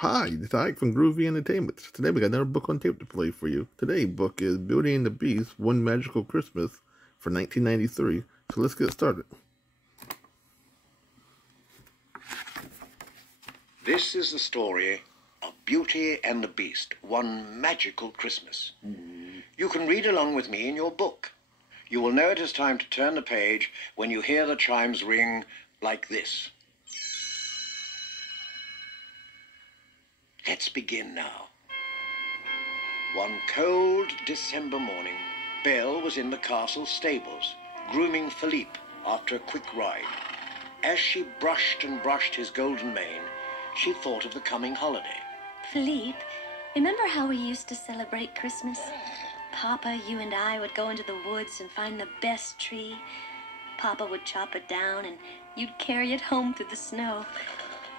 Hi, it's Ike from Groovy Entertainment. Today we got another book on tape to play for you. Today's book is Beauty and the Beast, One Magical Christmas for 1993. So let's get started. This is the story of Beauty and the Beast, One Magical Christmas. You can read along with me in your book. You will know it is time to turn the page when you hear the chimes ring like this. Let's begin now. One cold December morning, Belle was in the castle stables, grooming Philippe after a quick ride. As she brushed and brushed his golden mane, she thought of the coming holiday. Philippe, remember how we used to celebrate Christmas? Papa, you and I would go into the woods and find the best tree. Papa would chop it down and you'd carry it home through the snow.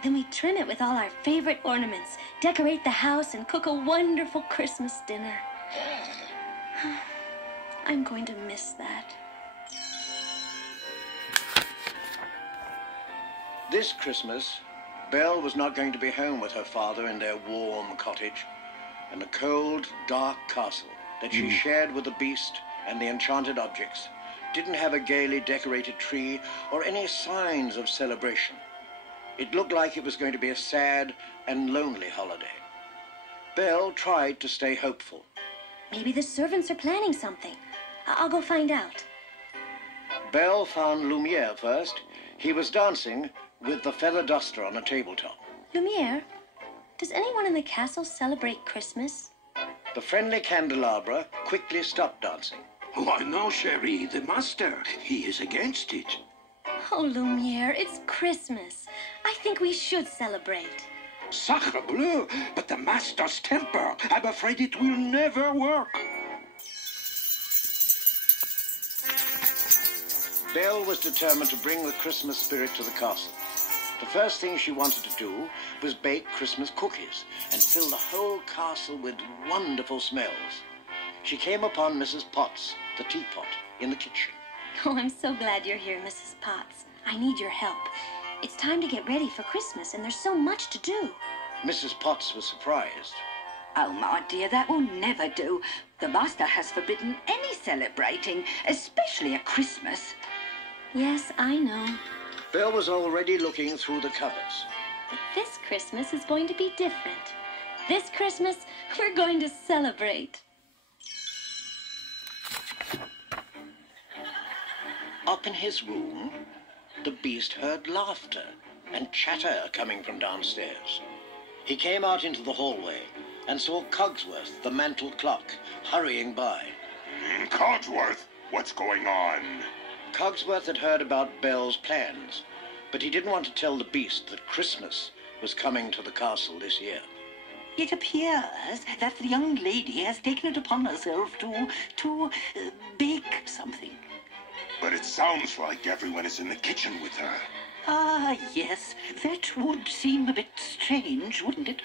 Then we'd trim it with all our favorite ornaments, decorate the house, and cook a wonderful Christmas dinner. I'm going to miss that. This Christmas, Belle was not going to be home with her father in their warm cottage and the cold, dark castle that she shared with the Beast and the enchanted objects didn't have a gaily decorated tree or any signs of celebration. It looked like it was going to be a sad and lonely holiday. Belle tried to stay hopeful. Maybe the servants are planning something. I'll go find out. Belle found Lumiere first. He was dancing with the feather duster on a tabletop. Lumiere, does anyone in the castle celebrate Christmas? The friendly candelabra quickly stopped dancing. Why no, Cherie, the master. He is against it. Oh, Lumiere, it's Christmas. I think we should celebrate. Sacre bleu, but the master's temper. I'm afraid it will never work. Belle was determined to bring the Christmas spirit to the castle. The first thing she wanted to do was bake Christmas cookies and fill the whole castle with wonderful smells. She came upon Mrs. Potts, the teapot, in the kitchen. Oh, I'm so glad you're here, Mrs. Potts. I need your help. It's time to get ready for Christmas, and there's so much to do. Mrs. Potts was surprised. Oh, my dear, that will never do. The master has forbidden any celebrating, especially at Christmas. Yes, I know. Belle was already looking through the covers. But this Christmas is going to be different. This Christmas, we're going to celebrate. Up in his room, the Beast heard laughter and chatter coming from downstairs. He came out into the hallway and saw Cogsworth, the mantel clock, hurrying by. Cogsworth, what's going on? Cogsworth had heard about Belle's plans, but he didn't want to tell the Beast that Christmas was coming to the castle this year. It appears that the young lady has taken it upon herself to bake something. But it sounds like everyone is in the kitchen with her. Ah, yes, that would seem a bit strange, wouldn't it?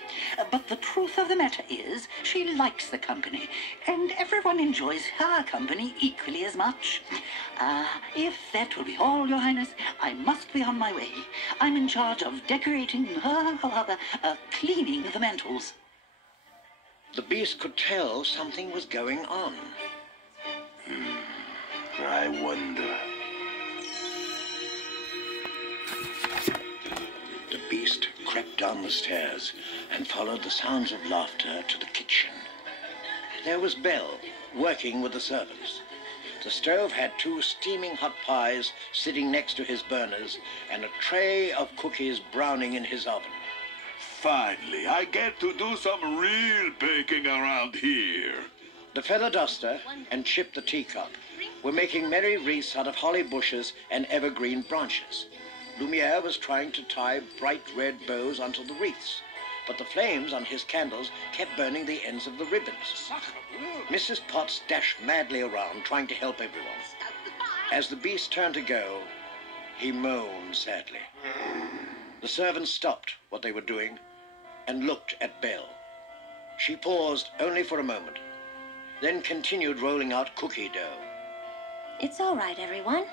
But the truth of the matter is, she likes the company, and everyone enjoys her company equally as much. If that will be all, Your Highness, I must be on my way. I'm in charge of decorating, cleaning the mantels. The Beast could tell something was going on. I wonder. The Beast crept down the stairs and followed the sounds of laughter to the kitchen. There was Belle, working with the servants. The stove had 2 steaming hot pies sitting next to his burners and a tray of cookies browning in his oven. Finally, I get to do some real baking around here. The feather duster and Chip the teacup were making merry wreaths out of holly bushes and evergreen branches. Lumiere was trying to tie bright red bows onto the wreaths, but the flames on his candles kept burning the ends of the ribbons. Mrs. Potts dashed madly around trying to help everyone. As the Beast turned to go, he moaned sadly. The servants stopped what they were doing and looked at Belle. She paused only for a moment, then continued rolling out cookie dough. It's all right, everyone.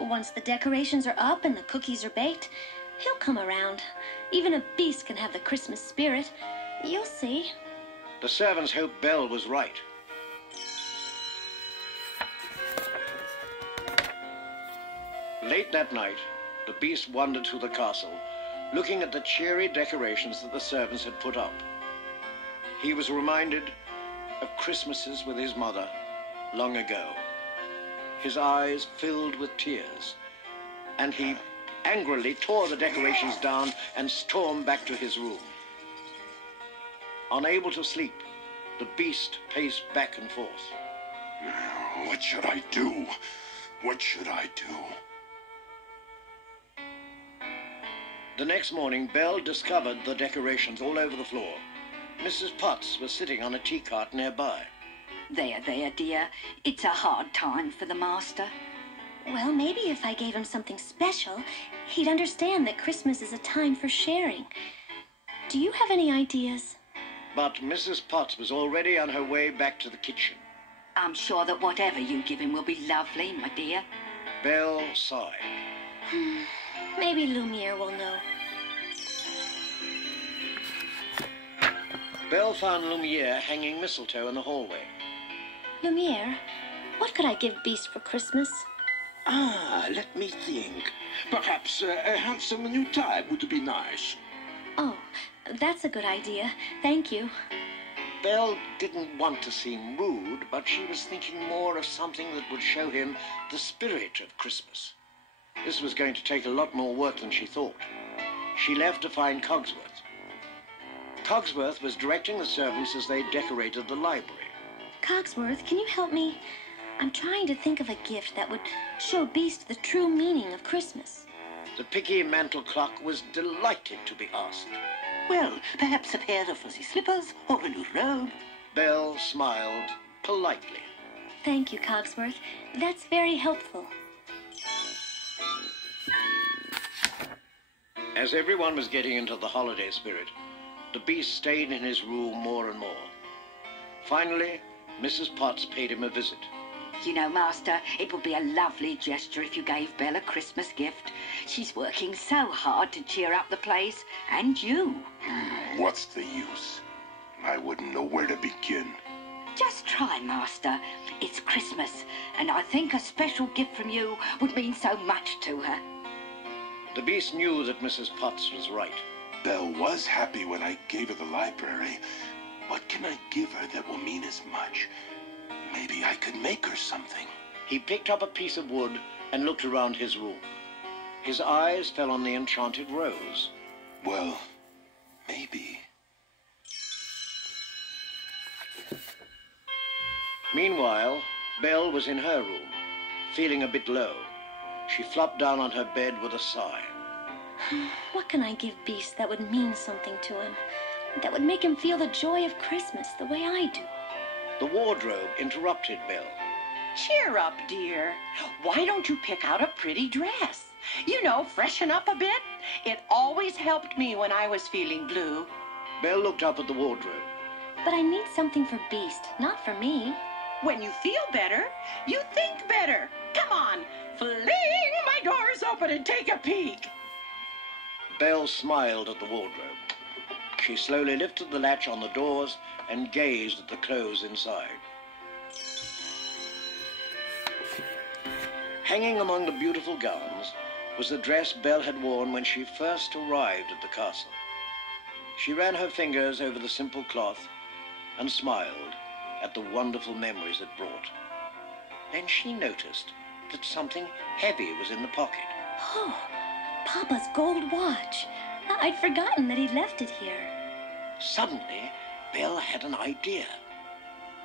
Once the decorations are up and the cookies are baked, He'll come around. Even a beast can have the Christmas spirit. You'll see. The servants hoped Belle was right. Late that night, the beast wandered through the castle, looking at the cheery decorations that the servants had put up. He was reminded of Christmases with his mother long ago. His eyes filled with tears, and he angrily tore the decorations down and stormed back to his room. Unable to sleep, the beast paced back and forth. What should I do? What should I do? The next morning, Belle discovered the decorations all over the floor. Mrs. Potts was sitting on a tea cart nearby. There, dear. It's a hard time for the master. Well, maybe if I gave him something special, he'd understand that Christmas is a time for sharing. Do you have any ideas? But Mrs. Potts was already on her way back to the kitchen. I'm sure that whatever you give him will be lovely, my dear. Belle sighed. Maybe Lumiere will know. Belle found Lumiere hanging mistletoe in the hallway. Lumiere, what could I give Beast for Christmas? Let me think. Perhaps a handsome new tie would be nice. Oh, that's a good idea. Thank you. Belle didn't want to seem rude, but she was thinking more of something that would show him the spirit of Christmas. This was going to take a lot more work than she thought. She left to find Cogsworth. Cogsworth was directing the servants as they decorated the library. Cogsworth, can you help me? I'm trying to think of a gift that would show Beast the true meaning of Christmas. The picky mantel clock was delighted to be asked. Well, perhaps a pair of fuzzy slippers or a new robe. Belle smiled politely. Thank you, Cogsworth. That's very helpful. As everyone was getting into the holiday spirit, the beast stayed in his room more and more. Finally, Mrs. Potts paid him a visit. You know, Master, it would be a lovely gesture if you gave Belle a Christmas gift. She's working so hard to cheer up the place, and you. What's the use? I wouldn't know where to begin. Just try, Master. It's Christmas, and I think a special gift from you would mean so much to her. The beast knew that Mrs. Potts was right. Belle was happy when I gave her the library. What can I give her that will mean as much? Maybe I could make her something. He picked up a piece of wood and looked around his room. His eyes fell on the enchanted rose. Well, maybe. Meanwhile, Belle was in her room, feeling a bit low. She flopped down on her bed with a sigh. What can I give Beast that would mean something to him? That would make him feel the joy of Christmas the way I do? The wardrobe interrupted Belle. Cheer up, dear. Why don't you pick out a pretty dress? You know, freshen up a bit. It always helped me when I was feeling blue. Belle looked up at the wardrobe. But I need something for Beast, not for me. When you feel better, you think better. Come on, fling my doors open and take a peek. Belle smiled at the wardrobe. She slowly lifted the latch on the doors and gazed at the clothes inside. Hanging among the beautiful gowns was the dress Belle had worn when she first arrived at the castle. She ran her fingers over the simple cloth and smiled at the wonderful memories it brought. Then she noticed that something heavy was in the pocket. Oh, Papa's gold watch. I'd forgotten that he'd left it here. Suddenly, Belle had an idea.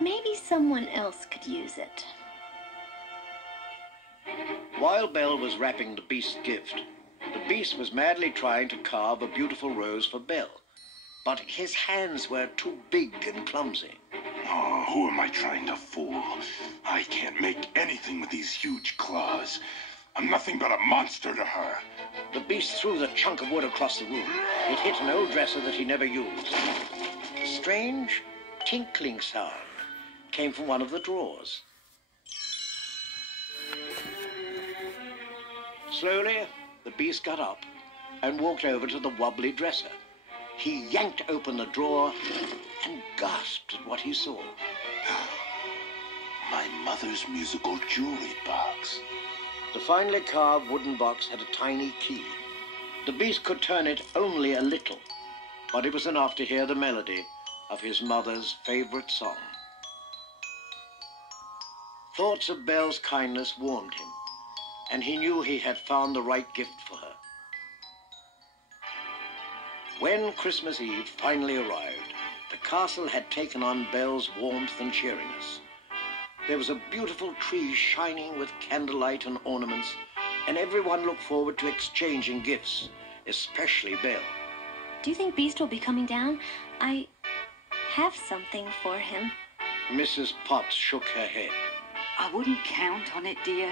Maybe someone else could use it. While Belle was wrapping the beast's gift, the beast was madly trying to carve a beautiful rose for Belle. But his hands were too big and clumsy. Oh, who am I trying to fool? I can't make anything with these huge claws. I'm nothing but a monster to her. The beast threw the chunk of wood across the room. It hit an old dresser that he never used. A strange, tinkling sound came from one of the drawers. Slowly, the beast got up and walked over to the wobbly dresser. He yanked open the drawer and gasped at what he saw. My mother's musical jewelry box. The finely carved wooden box had a tiny key. The beast could turn it only a little, but it was enough to hear the melody of his mother's favorite song. Thoughts of Belle's kindness warmed him, and he knew he had found the right gift for her. When Christmas Eve finally arrived, the castle had taken on Belle's warmth and cheeriness. There was a beautiful tree shining with candlelight and ornaments, and everyone looked forward to exchanging gifts, especially Belle. Do you think Beast will be coming down? I have something for him. Mrs. Potts shook her head. I wouldn't count on it, dear.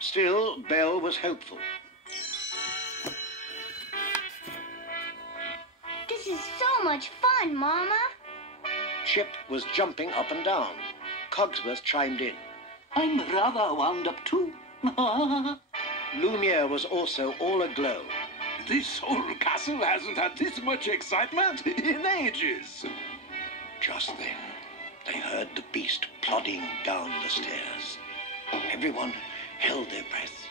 Still, Belle was hopeful. This is so much fun, Mama. Chip was jumping up and down. Cogsworth chimed in. I'm rather wound up too. Lumiere was also all aglow. This whole castle hasn't had this much excitement in ages. Just then, they heard the beast plodding down the stairs. Everyone held their breath.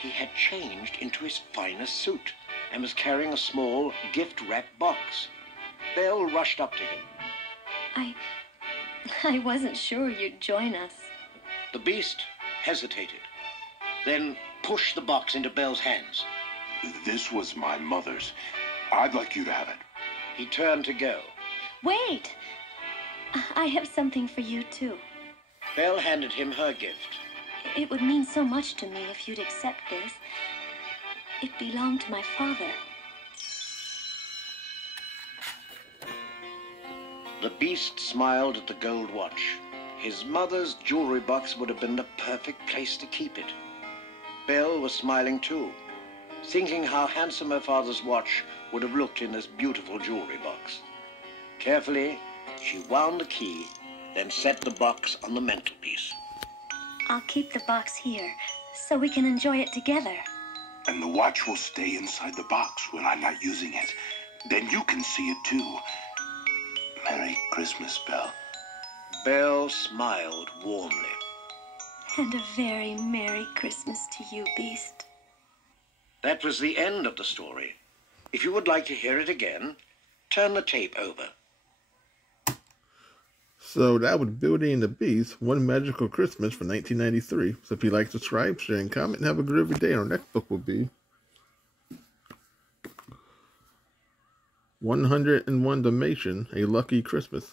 He had changed into his finest suit and was carrying a small gift-wrapped box. Belle rushed up to him. I wasn't sure you'd join us. The beast hesitated, then pushed the box into Belle's hands. This was my mother's. I'd like you to have it. He turned to go. Wait! I have something for you, too. Belle handed him her gift. It would mean so much to me if you'd accept this. It belonged to my father. The beast smiled at the gold watch. His mother's jewelry box would have been the perfect place to keep it. Belle was smiling too, thinking how handsome her father's watch would have looked in this beautiful jewelry box. Carefully, she wound the key, then set the box on the mantelpiece. I'll keep the box here, so we can enjoy it together. And the watch will stay inside the box when I'm not using it. Then you can see it too. Merry Christmas, Belle. Belle smiled warmly. And a very Merry Christmas to you, Beast. That was the end of the story. If you would like to hear it again, turn the tape over. So that was Beauty and the Beast, One Magical Christmas for 1993. So if you like, subscribe, share, and comment, and have a groovy day. Our next book will be 101 Dalmatian, A Lucky Christmas.